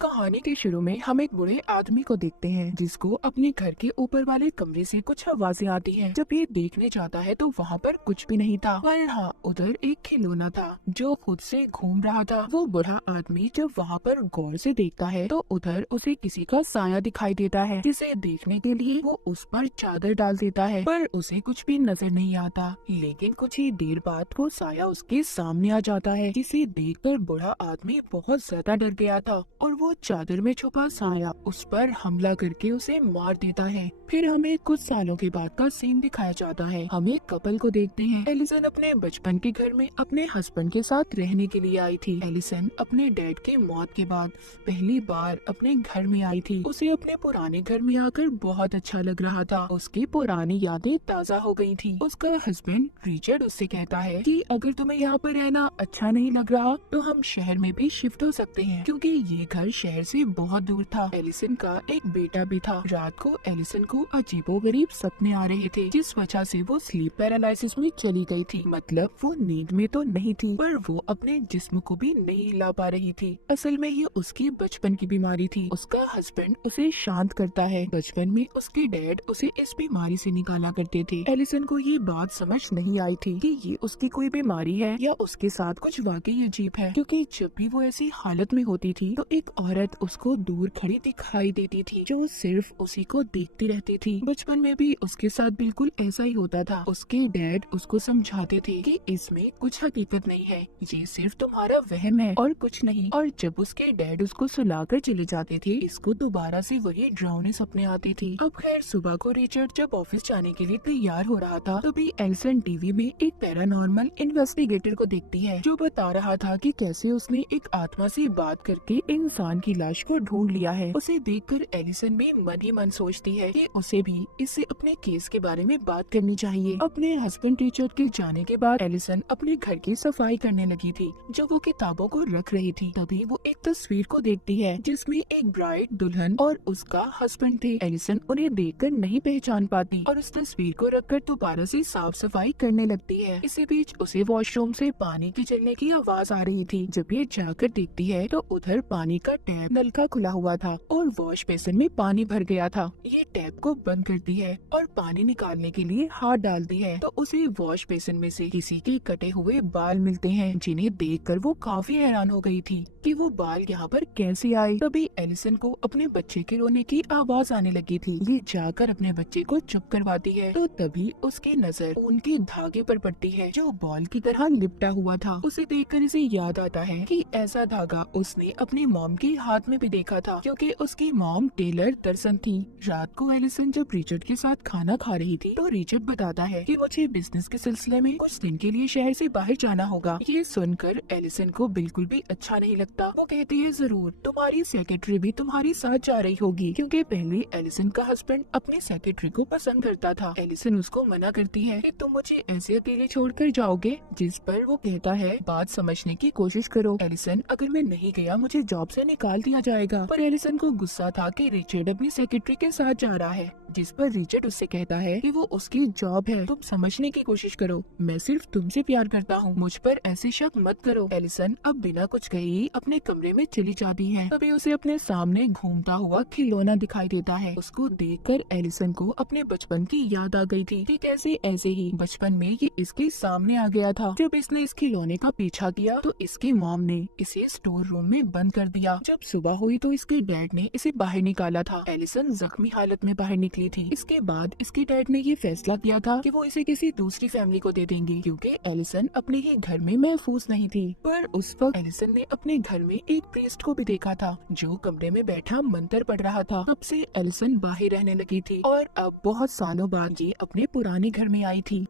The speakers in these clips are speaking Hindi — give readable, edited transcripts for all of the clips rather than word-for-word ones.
कहानी के शुरू में हम एक बूढ़े आदमी को देखते हैं जिसको अपने घर के ऊपर वाले कमरे से कुछ आवाजें आती हैं। जब ये देखने जाता है तो वहाँ पर कुछ भी नहीं था, पर हाँ उधर एक खिलौना था जो खुद से घूम रहा था। वो बूढ़ा आदमी जब वहाँ पर गौर से देखता है तो उधर उसे किसी का साया दिखाई देता है, जिसे देखने के लिए वो उस पर चादर डाल देता है, पर उसे कुछ भी नजर नहीं आता। लेकिन कुछ ही देर बाद वो साया उसके सामने आ जाता है, जिसे देखकर बूढ़ा आदमी बहुत ज्यादा डर गया था और वो चादर में छुपा साया उस पर हमला करके उसे मार देता है। फिर हमें कुछ सालों के बाद का सीन दिखाया जाता है। हम एक कपल को देखते हैं। एलिसन अपने बचपन के घर में अपने हस्बैंड के साथ रहने के लिए आई थी। एलिसन अपने डैड की मौत के बाद पहली बार अपने घर में आई थी। उसे अपने पुराने घर में आकर बहुत अच्छा लग रहा था। उसकी पुरानी यादें ताज़ा हो गई थी। उसका हस्बैंड रिचर्ड उससे कहता है कि अगर तुम्हें यहाँ पर रहना अच्छा नहीं लग रहा तो हम शहर में भी शिफ्ट हो सकते हैं, क्योंकि ये घर शहर से बहुत दूर था। एलिसन का एक बेटा भी था। रात को एलिसन को अजीबोगरीब सपने आ रहे थे, जिस वजह से वो स्लीप पैरालिसिस में चली गई थी। मतलब वो नींद में तो नहीं थी, पर वो अपने जिस्म को भी नहीं हिला पा रही थी। असल में ये उसकी बचपन की बीमारी थी। उसका हस्बैंड उसे शांत करता है। बचपन में उसके डैड उसे इस बीमारी से निकाला करते थे। एलिसन को ये बात समझ नहीं आई थी कि ये उसकी कोई बीमारी है या उसके साथ कुछ वाकई अजीब है, क्योंकि जब भी वो ऐसी हालत में होती थी तो एक औरत उसको दूर खड़ी दिखाई देती थी जो सिर्फ उसी को देखती रहती थी। बचपन में भी उसके साथ बिल्कुल ऐसा ही होता था। उसके डैड उसको समझाते थे कि इसमें कुछ हकीकत नहीं है, ये सिर्फ तुम्हारा वहम है और कुछ नहीं। और जब उसके डैड उसको सुलाकर चले जाते थे, इसको दोबारा से वही डरावने सपने आती थी। अब खैर सुबह को रिचर्ड जब ऑफिस जाने के लिए तैयार हो रहा था, तभी एलिसन टीवी में एक पैरानॉर्मल इन्वेस्टिगेटर को देखती है जो बता रहा था कि कैसे उसने एक आत्मा से बात करके इंसान की लाश को ढूंढ लिया है। उसे देखकर एलिसन भी मन ही मन सोचती है कि उसे भी इससे अपने केस के बारे में बात करनी चाहिए। अपने हस्बैंड रिचर्ड के जाने के बाद एलिसन अपने घर की सफाई करने लगी थी। जब वो किताबों को रख रही थी, तभी वो एक तस्वीर को देखती है जिसमें एक ब्राइड, दुल्हन और उसका हस्बैंड थे। एलिसन उन्हें देखकर नहीं पहचान पाती और उस तस्वीर को रखकर दोबारा से साफ सफाई करने लगती है। इसी बीच उसे वॉशरूम से पानी के चलने की आवाज आ रही थी। जब ये जाकर देखती है तो उधर पानी का टैप नलका खुला हुआ था और वॉश बेसिन में पानी भर गया था। ये टैप को बंद करती है और पानी निकालने के लिए हाथ डालती है तो उसे वॉश बेसिन में से किसी के कटे हुए बाल मिलते हैं, जिन्हें देखकर वो काफी हैरान हो गई थी कि वो बाल यहाँ पर कैसे आए। तभी एलिसन को अपने बच्चे के रोने की आवाज आने लगी थी। ये जाकर अपने बच्चे को चुप करवाती है तो तभी उसकी नजर उनके धागे पर पड़ती है जो बॉल की तरह लिपटा हुआ था। उसे देखकर इसे याद आता है कि ऐसा धागा उसने अपनी मॉम के हाथ में भी देखा था, क्योंकि उसकी मॉम टेलर दर्शन थी। रात को एलिसन जब रिचर्ड के साथ खाना खा रही थी तो रिचर्ड बताता है कि मुझे बिजनेस के सिलसिले में कुछ दिन के लिए शहर से बाहर जाना होगा। ये सुनकर एलिसन को बिल्कुल भी अच्छा नहीं लगता। वो कहती है जरूर, तुम्हारी सेक्रेटरी भी तुम्हारे साथ जा रही होगी, क्योंकि पहले एलिसन का हस्बैंड अपनी सेक्रेटरी को पसंद करता था। एलिसन उसको मना करती है कि तुम मुझे ऐसे अकेले छोड़कर जाओगे, जिस पर वो कहता है बात समझने की कोशिश करो एलिसन, अगर मैं नहीं गया मुझे जॉब से निकाल दिया जाएगा। पर एलिसन को गुस्सा था कि रिचर्ड अपनी सेक्रेटरी के साथ जा रहा है, जिस पर रिचर्ड उससे कहता है कि वो उसकी जॉब है, तुम समझने की कोशिश करो, मैं सिर्फ तुमसे प्यार करता हूँ, मुझ पर ऐसे शक मत करो। एलिसन अब बिना कुछ कहे ही अपने कमरे में चली जाती है। तभी उसे अपने सामने घूमता हुआ खिलौना दिखाई देता है। उसको देखकर एलिसन को अपने बचपन की याद आ गई थी। ठीक ऐसे ही बचपन में ये इसके सामने आ गया था। जब इसने इस खिलौने का पीछा किया तो इसकी मॉम ने इसे स्टोर रूम में बंद कर दिया। जब सुबह हुई तो इसके डैड ने इसे बाहर निकाला था। एलिसन जख्मी हालत में बाहर निकली थी। इसके बाद इसके डैड ने ये फैसला किया था कि वो इसे किसी दूसरी फैमिली को दे देंगे, क्योंकि एलिसन अपने ही घर में महफूज नहीं थी। पर उस वक्त एलिसन ने अपने घर में एक प्रीस्ट को भी देखा था जो कमरे में बैठा मंत्र पढ़ रहा था। तब से एलिसन बाहर रहने लगी थी और अब बहुत सालों बाद ये अपने पुराने घर में आई थी।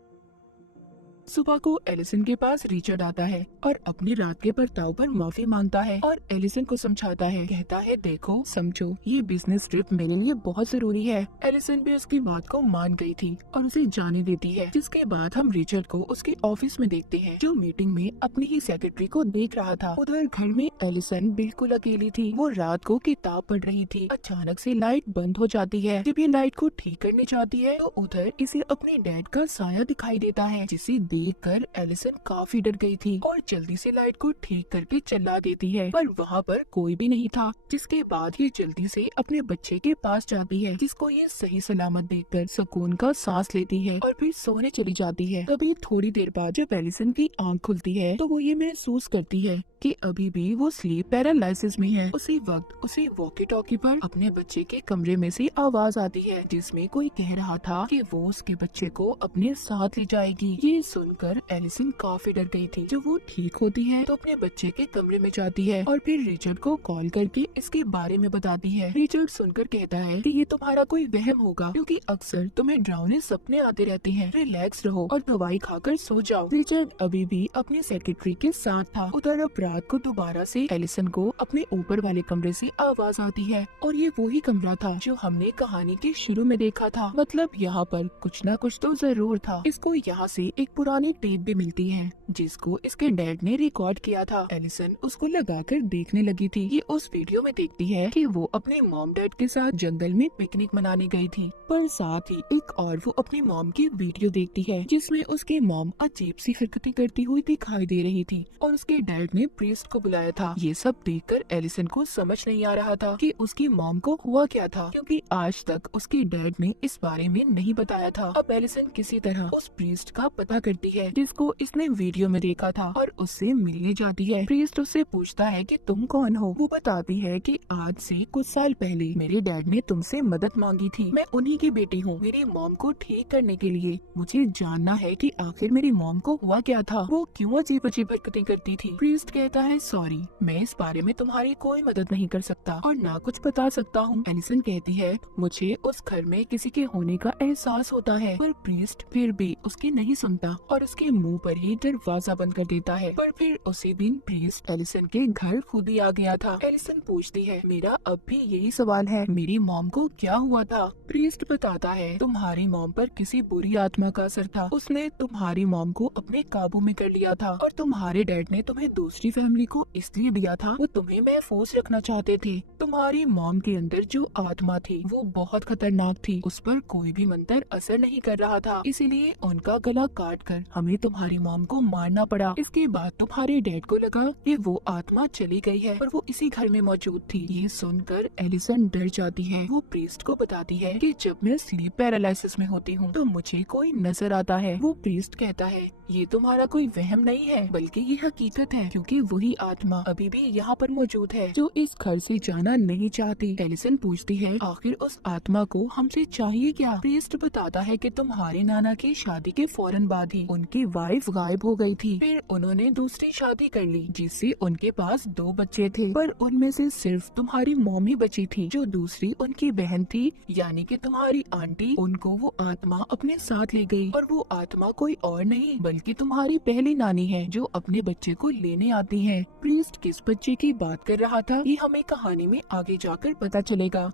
सुबह को एलिसन के पास रिचर्ड आता है और अपनी रात के बर्ताव पर माफी मांगता है और एलिसन को समझाता है। कहता है देखो समझो, ये बिजनेस ट्रिप मेरे लिए बहुत जरूरी है। एलिसन भी उसकी बात को मान गई थी और उसे जाने देती है। जिसके बाद हम रिचर्ड को उसके ऑफिस में देखते हैं, जो मीटिंग में अपनी ही सेक्रेटरी को देख रहा था। उधर घर में एलिसन बिल्कुल अकेली थी। वो रात को किताब पढ़ रही थी। अचानक से लाइट बंद हो जाती है। जब ये लाइट को ठीक करने जाती है तो उधर इसे अपने डैड का साया दिखाई देता है, जिसे देखकर एलिसन काफी डर गई थी और जल्दी से लाइट को ठीक करके चला देती है, पर वहाँ पर कोई भी नहीं था। जिसके बाद ये जल्दी से अपने बच्चे के पास जाती है, जिसको ये सही सलामत देखकर सुकून का सांस लेती है और फिर सोने चली जाती है। तभी थोड़ी देर बाद जब एलिसन की आंख खुलती है तो वो ये महसूस करती है कि अभी भी वो स्लीप पैरालिसिस में है। उसी वक्त उसे वॉकी टॉकी पर अपने बच्चे के कमरे में से आवाज आती है, जिसमें कोई कह रहा था कि वो उसके बच्चे को अपने साथ ले जाएगी। ये सुनकर एलिसन काफी डर गई थी। जब वो ठीक होती है तो अपने बच्चे के कमरे में जाती है और फिर रिचर्ड को कॉल करके इसके बारे में बताती है। रिचर्ड सुनकर कहता है कि ये तुम्हारा कोई वहम होगा, क्योंकि अक्सर तुम्हें डरावने सपने आते रहते हैं। रिलैक्स रहो और दवाई खाकर सो जाओ। रिचर्ड अभी भी अपने सेक्रेटरी के साथ था। उधर अब रात को दोबारा से एलिसन को अपने ऊपर वाले कमरे से आवाज आती है और ये वही कमरा था जो हमने कहानी के शुरू में देखा था। मतलब यहाँ पर कुछ न कुछ तो जरूर था। इसको यहाँ से एक पुरानी टेप भी मिलती है जिसको इसके डैड ने रिकॉर्ड किया था। एलिसन उसको लगाकर देखने लगी थी। ये उस वीडियो में देखती है कि वो अपने मॉम डैड के साथ जंगल में पिकनिक मनाने गई थी, पर साथ ही एक और वो अपनी मॉम की वीडियो देखती है जिसमें उसके मॉम अजीब सी हरकतें करती हुई दिखाई दे रही थी और उसके डैड ने प्रीस्ट को बुलाया था। ये सब देखकर एलिसन को समझ नहीं आ रहा था कि उसकी मॉम को हुआ क्या था, क्योंकि आज तक उसके डैड ने इस बारे में नहीं बताया था। अब एलिसन किसी तरह उस प्रीस्ट का पता करती है जिसको इसने वीडियो में देखा था और उससे मिलने जाती है। प्रीस्ट उससे पूछता है कि तुम कौन हो। वो बताती है कि आज से कुछ साल पहले मेरे डैड ने तुमसे मदद मांगी थी। मैं उन्हीं की बेटी हूँ। मेरी मॉम को ठीक करने के लिए मुझे जानना है कि आखिर मेरी मॉम को हुआ क्या था, वो क्यों अजीब अजीब हरकतें करती थी। प्रीस्ट कहता है सॉरी, मैं इस बारे में तुम्हारी कोई मदद नहीं कर सकता और ना कुछ बता सकता हूँ। एलिसन कहती है मुझे उस घर में किसी के होने का एहसास होता है, पर प्रीस्ट फिर भी उसकी नहीं सुनता और उसके मुंह पर ही दरवाजा बंद कर देता है। पर फिर उसी दिन प्रीस्ट एलिसन के घर खुद ही आ गया था। एलिसन पूछती है मेरा अब भी यही सवाल है, मेरी मॉम को क्या हुआ था। प्रीस्ट बताता है तुम्हारी मॉम पर किसी बुरी आत्मा का असर था। उसने तुम्हारी मॉम को अपने काबू में कर लिया था और तुम्हारे डैड ने तुम्हें दूसरी फैमिली को इसलिए दिया था, वो तुम्हें महफूज रखना चाहते थे। तुम्हारी मॉम के अंदर जो आत्मा थी वो बहुत खतरनाक थी। उस पर कोई भी मंत्र असर नहीं कर रहा था, इसीलिए उनका गला काट कर हमें तुम्हारी मॉम को मारना पड़ा। इसके बाद तुम्हारे डैड को लगा कि वो आत्मा चली गई है और वो इसी घर में मौजूद थी। ये सुनकर एलिसन डर जाती है। वो प्रीस्ट को बताती है कि जब मैं स्लीप पैरालिसिस में होती हूँ तो मुझे कोई नजर आता है। वो प्रीस्ट कहता है ये तुम्हारा कोई वहम नहीं है, बल्कि ये हकीकत है, क्योंकि वही आत्मा अभी भी यहाँ पर मौजूद है जो इस घर से जाना नहीं चाहती। एलिसन पूछती है आखिर उस आत्मा को हमसे चाहिए क्या। प्रीस्ट बताता है कि तुम्हारे नाना की शादी के फौरन बाद ही उनकी वाइफ गायब हो गई थी। फिर उन्होंने दूसरी शादी कर ली जिससे उनके पास 2 बच्चे थे, पर उनमें से सिर्फ तुम्हारी मॉम ही बची थी। जो दूसरी उनकी बहन थी यानी कि तुम्हारी आंटी, उनको वो आत्मा अपने साथ ले गई और वो आत्मा कोई और नहीं बल्कि तुम्हारी पहली नानी है जो अपने बच्चे को लेने आती है। प्रीस्ट किस बच्चे की बात कर रहा था ये हमें कहानी में आगे जाकर पता चलेगा।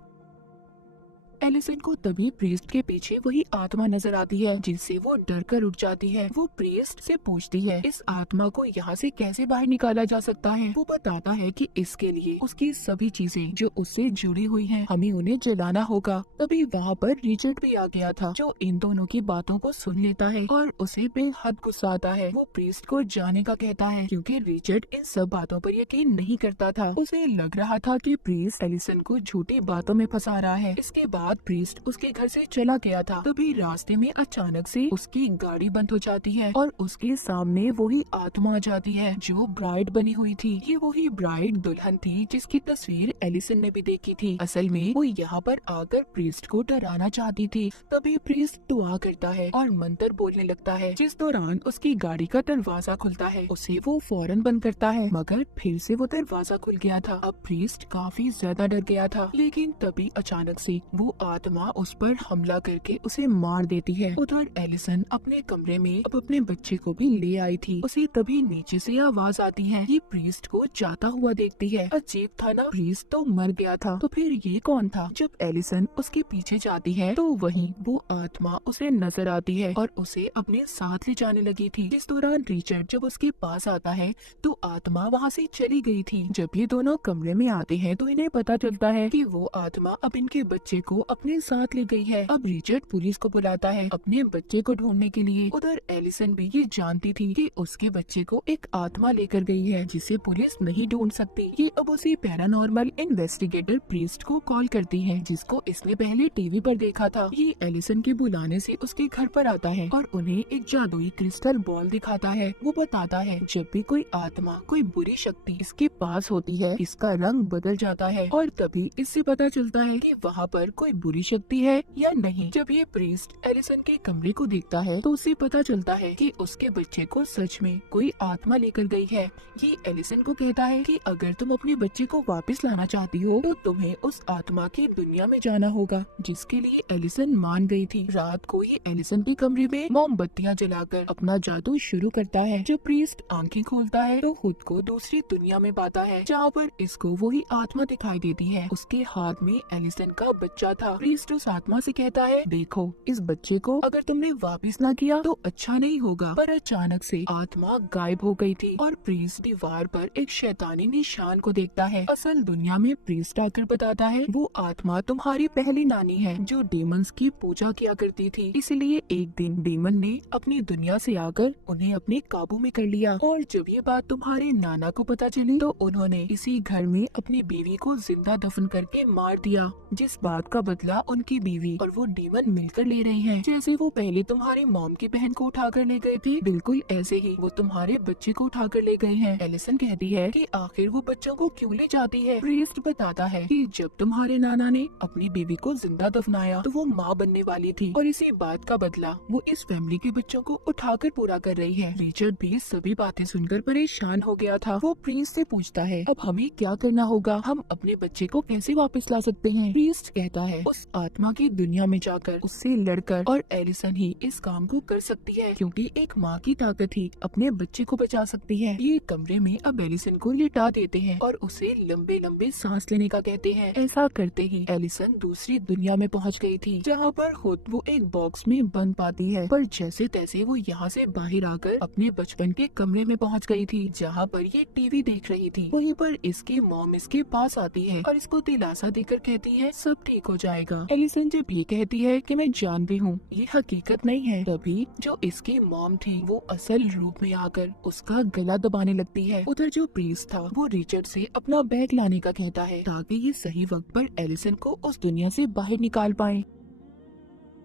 एलिसन को तभी प्रीस्ट के पीछे वही आत्मा नजर आती है जिससे वो डर कर उठ जाती है। वो प्रीस्ट से पूछती है इस आत्मा को यहाँ से कैसे बाहर निकाला जा सकता है। वो बताता है कि इसके लिए उसकी सभी चीजें जो उससे जुड़ी हुई हैं, हमें उन्हें जलाना होगा। तभी वहाँ पर रिचर्ड भी आ गया था जो इन दोनों की बातों को सुन लेता है और उसे बेहद गुस्सा आता है। वो प्रीस्ट को जाने का कहता है क्योंकि रिचर्ड इन सब बातों पर यकीन नहीं करता था। उसे लग रहा था कि प्रीस्ट एलिसन को झूठी बातों में फंसा रहा है। इसके बाद प्रीस्ट उसके घर से चला गया था। तभी रास्ते में अचानक से उसकी गाड़ी बंद हो जाती है और उसके सामने वही आत्मा आ जाती है जो ब्राइड बनी हुई थी। ये वही ब्राइड दुल्हन थी जिसकी तस्वीर एलिसन ने भी देखी थी। असल में वो यहाँ पर आकर प्रीस्ट को डराना चाहती थी। तभी प्रीस्ट दुआ करता है और मंत्र बोलने लगता है, जिस दौरान उसकी गाड़ी का दरवाजा खुलता है। उसे वो फौरन बंद करता है मगर फिर से वो दरवाजा खुल गया था। अब प्रीस्ट काफी ज्यादा डर गया था, लेकिन तभी अचानक से वो आत्मा उस पर हमला करके उसे मार देती है। उधर एलिसन अपने कमरे में अब अपने बच्चे को भी ले आई थी। उसे तभी नीचे से आवाज आती है। ये प्रीस्ट को जाता हुआ देखती है। अजीब था ना, प्रीस्ट तो मर गया था, तो फिर ये कौन था। जब एलिसन उसके पीछे जाती है तो वहीं वो आत्मा उसे नजर आती है और उसे अपने साथ ले जाने लगी थी। इस दौरान रिचर्ड जब उसके पास आता है तो आत्मा वहाँ से चली गई थी। जब ये दोनों कमरे में आते हैं तो इन्हें पता चलता है कि वो आत्मा अब इनके बच्चे को अपने साथ ले गई है। अब रिचर्ड पुलिस को बुलाता है अपने बच्चे को ढूंढने के लिए। उधर एलिसन भी ये जानती थी कि उसके बच्चे को एक आत्मा लेकर गई है जिसे पुलिस नहीं ढूंढ सकती। ये अब उसी पैरानॉर्मल इन्वेस्टिगेटर प्रीस्ट को कॉल करती है जिसको इसने पहले टीवी पर देखा था। ये एलिसन के बुलाने से उसके घर पर आता है और उन्हें एक जादुई क्रिस्टल बॉल दिखाता है। वो बताता है जब भी कोई आत्मा, कोई बुरी शक्ति इसके पास होती है, इसका रंग बदल जाता है और तभी इससे पता चलता है कि वहाँ पर कोई बुरी शक्ति है या नहीं। जब ये प्रीस्ट एलिसन के कमरे को देखता है तो उसे पता चलता है कि उसके बच्चे को सच में कोई आत्मा लेकर गई है। ये एलिसन को कहता है कि अगर तुम अपने बच्चे को वापस लाना चाहती हो तो तुम्हें उस आत्मा की दुनिया में जाना होगा, जिसके लिए एलिसन मान गई थी। रात को ही एलिसन के कमरे में मोमबत्तियां जलाकर अपना जादू शुरू करता है। जब प्रीस्ट आंखें खोलता है तो खुद को दूसरी दुनिया में पाता है जहाँ पर इसको वही आत्मा दिखाई देती है। उसके हाथ में एलिसन का बच्चा था। प्रीस्ट उस आत्मा से कहता है, देखो इस बच्चे को अगर तुमने वापस ना किया तो अच्छा नहीं होगा। पर अचानक से आत्मा गायब हो गई थी और प्रीस्ट दीवार पर एक शैतानी निशान को देखता है। असल दुनिया में प्रीस्ट आकर बताता है वो आत्मा तुम्हारी पहली नानी है जो डेमंस की पूजा किया करती थी। इसलिए एक दिन डेमन ने अपनी दुनिया से आकर उन्हें अपने काबू में कर लिया और जब ये बात तुम्हारे नाना को पता चली तो उन्होंने इसी घर में अपनी बीवी को जिंदा दफन करके मार दिया, जिस बात का बदला उनकी बीवी और वो डेमन मिलकर ले रहे हैं। जैसे वो पहले तुम्हारी मॉम की बहन को उठाकर ले गए थे, बिल्कुल ऐसे ही वो तुम्हारे बच्चे को उठाकर ले गए हैं। एलिसन कहती है कि आखिर वो बच्चों को क्यों ले जाती है। प्रीस्ट बताता है कि जब तुम्हारे नाना ने अपनी बीवी को जिंदा दफनाया तो वो माँ बनने वाली थी और इसी बात का बदला वो इस फैमिली के बच्चों को उठाकर पूरा कर रही है। रिचर्ड भी सभी बातें सुनकर परेशान हो गया था। वो प्रीस्ट से पूछता है अब हमें क्या करना होगा, हम अपने बच्चे को कैसे वापस ला सकते हैं। प्रीस्ट कहता है उस आत्मा की दुनिया में जाकर उससे लड़कर, और एलिसन ही इस काम को कर सकती है क्योंकि एक माँ की ताकत ही अपने बच्चे को बचा सकती है। ये कमरे में अब एलिसन को लिटा देते हैं और उसे लंबे लंबे सांस लेने का कहते हैं। ऐसा करते ही एलिसन दूसरी दुनिया में पहुंच गई थी जहाँ पर खुद वो एक बॉक्स में बंद पाती है, पर जैसे तैसे वो यहाँ से बाहर आकर अपने बचपन के कमरे में पहुँच गई थी जहाँ पर ये टीवी देख रही थी। वहीं पर इसकी मॉम इसके पास आती है और इसको दिलासा देकर कहती है सब ठीक हो जाएगा। एलिसन जब ये कहती है कि मैं जानती हूँ ये हकीकत नहीं है, तभी जो इसकी मॉम थी वो असल रूप में आकर उसका गला दबाने लगती है। उधर जो प्रीस्ट था वो रिचर्ड से अपना बैग लाने का कहता है ताकि ये सही वक्त पर एलिसन को उस दुनिया से बाहर निकाल पाए।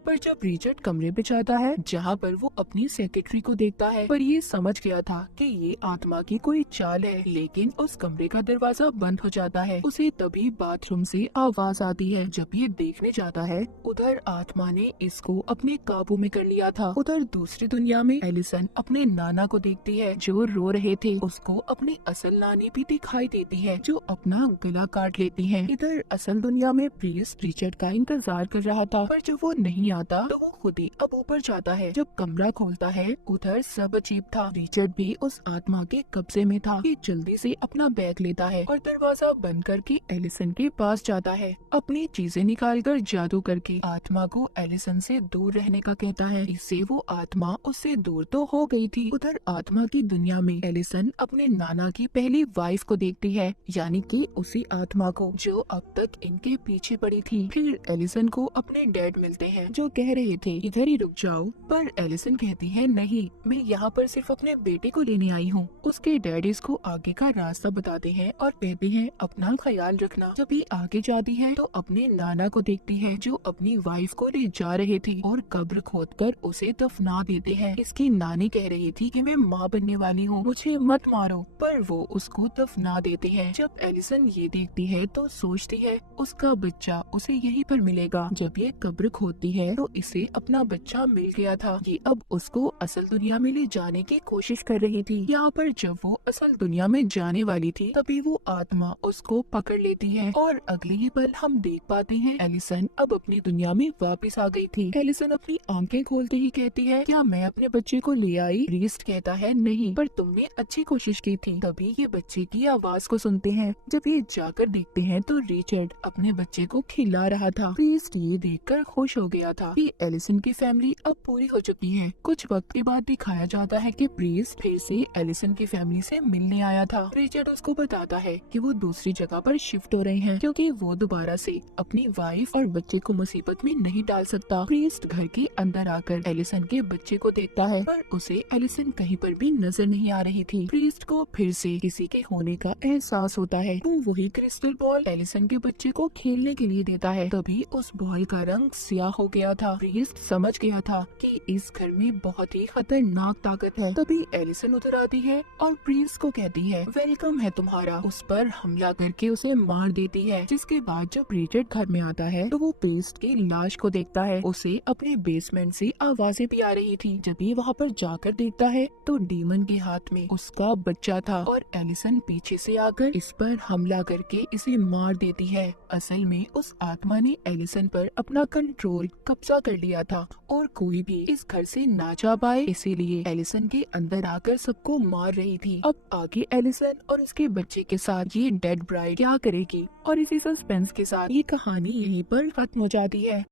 पर जब रिचर्ड कमरे पे जाता है जहाँ पर वो अपनी सेक्रेटरी को देखता है, पर ये समझ गया था कि ये आत्मा की कोई चाल है, लेकिन उस कमरे का दरवाजा बंद हो जाता है। उसे तभी बाथरूम से आवाज आती है। जब ये देखने जाता है उधर आत्मा ने इसको अपने काबू में कर लिया था। उधर दूसरी दुनिया में एलिसन अपने नाना को देखती है जो रो रहे थे। उसको अपनी असल नानी भी दिखाई देती है जो अपना गला काट लेती है। इधर असल दुनिया में प्रीस्ट रिचर्ड का इंतजार कर रहा था, पर जब वो नहीं आता तो वो खुद ही अब ऊपर जाता है। जब कमरा खोलता है उधर सब अजीब था। रिचर्ड भी उस आत्मा के कब्जे में था। ये जल्दी से अपना बैग लेता है और दरवाजा बंद करके एलिसन के पास जाता है। अपनी चीजें निकालकर जादू करके आत्मा को एलिसन से दूर रहने का कहता है। इससे वो आत्मा उससे दूर तो हो गई थी। उधर आत्मा की दुनिया में एलिसन अपने नाना की पहली वाइफ को देखती है, यानी कि उसी आत्मा को जो अब तक इनके पीछे पड़ी थी। फिर एलिसन को अपने डैड मिलते हैं जो कह रहे थे इधर ही रुक जाओ, पर एलिसन कहती है नहीं, मैं यहाँ पर सिर्फ अपने बेटे को लेने आई हूँ। उसके डैडी इसको आगे का रास्ता बताते हैं और कहते हैं अपना ख्याल रखना। जब ये आगे जाती है तो अपने नाना को देखती है जो अपनी वाइफ को ले जा रहे थे और कब्र खोदकर उसे दफना देते हैं। इसकी नानी कह रही थी कि मैं माँ बनने वाली हूँ, मुझे मत मारो, पर वो उसको दफना देते हैं। जब एलिसन ये देखती है तो सोचती है उसका बच्चा उसे यहीं पर मिलेगा। जब ये कब्र खोदती है तो इसे अपना बच्चा मिल गया था। ये अब उसको असल दुनिया में ले जाने की कोशिश कर रही थी। यहाँ पर जब वो असल दुनिया में जाने वाली थी तभी वो आत्मा उसको पकड़ लेती है और अगले ही पल हम देख पाते हैं एलिसन अब अपनी दुनिया में वापस आ गई थी। एलिसन अपनी आंखें खोलते ही कहती है क्या मैं अपने बच्चे को ले आई? प्रीस्ट कहता है नहीं, पर तुमने अच्छी कोशिश की थी। तभी ये बच्चे की आवाज को सुनते हैं। जब ये जाकर देखते हैं तो रिचर्ड अपने बच्चे को खिला रहा था। प्रीस्ट ये देखकर खुश हो गया था। था कि एलिसन की फैमिली अब पूरी हो चुकी है। कुछ वक्त के बाद दिखाया जाता है कि प्रीस्ट फिर से एलिसन की फैमिली से मिलने आया था। रिचर्ड उसको बताता है कि वो दूसरी जगह पर शिफ्ट हो रहे हैं क्योंकि वो दोबारा से अपनी वाइफ और बच्चे को मुसीबत में नहीं डाल सकता। प्रीस्ट घर के अंदर आकर एलिसन के बच्चे को देखता है पर उसे एलिसन कहीं पर भी नजर नहीं आ रही थी। प्रीस्ट को फिर से किसी के होने का एहसास होता है। वो वही क्रिस्टल बॉल एलिसन के बच्चे को खेलने के लिए देता है। तभी उस बॉल का रंग स्याह हो गया था। प्रीस्ट समझ गया था कि इस घर में बहुत ही खतरनाक ताकत है। तभी एलिसन उधर आती है और प्रीस्ट को कहती है वेलकम है तुम्हारा। उस पर हमला करके उसे मार देती है। जिसके बाद जब रिचर्ड घर में आता है तो वो प्रीस्ट की लाश को देखता है। उसे अपने बेसमेंट से आवाजें भी आ रही थी। जब ये वहाँ पर जाकर देखता है तो डीमन के हाथ में उसका बच्चा था और एलिसन पीछे से आकर इस पर हमला करके इसे मार देती है। असल में उस आत्मा ने एलिसन पर अपना कंट्रोल कब्जा कर लिया था और कोई भी इस घर से ना जा पाए, इसीलिए एलिसन के अंदर आकर सबको मार रही थी। अब आगे एलिसन और उसके बच्चे के साथ ये डेड ब्राइड क्या करेगी और इसी सस्पेंस के साथ ये कहानी यहीं पर खत्म हो जाती है।